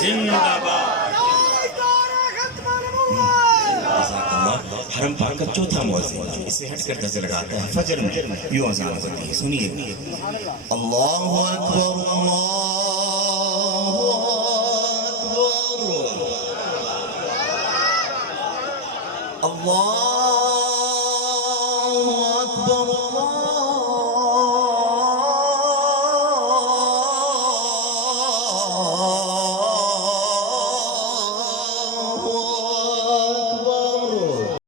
जिंदाबाद। हरम पाक का चौथा मुअज्जिन, इससे हटकर नजर लगाता है फजर में यूं अज़ान होती है, सुनिए। अल्लाहु अकबर, अल्लाहु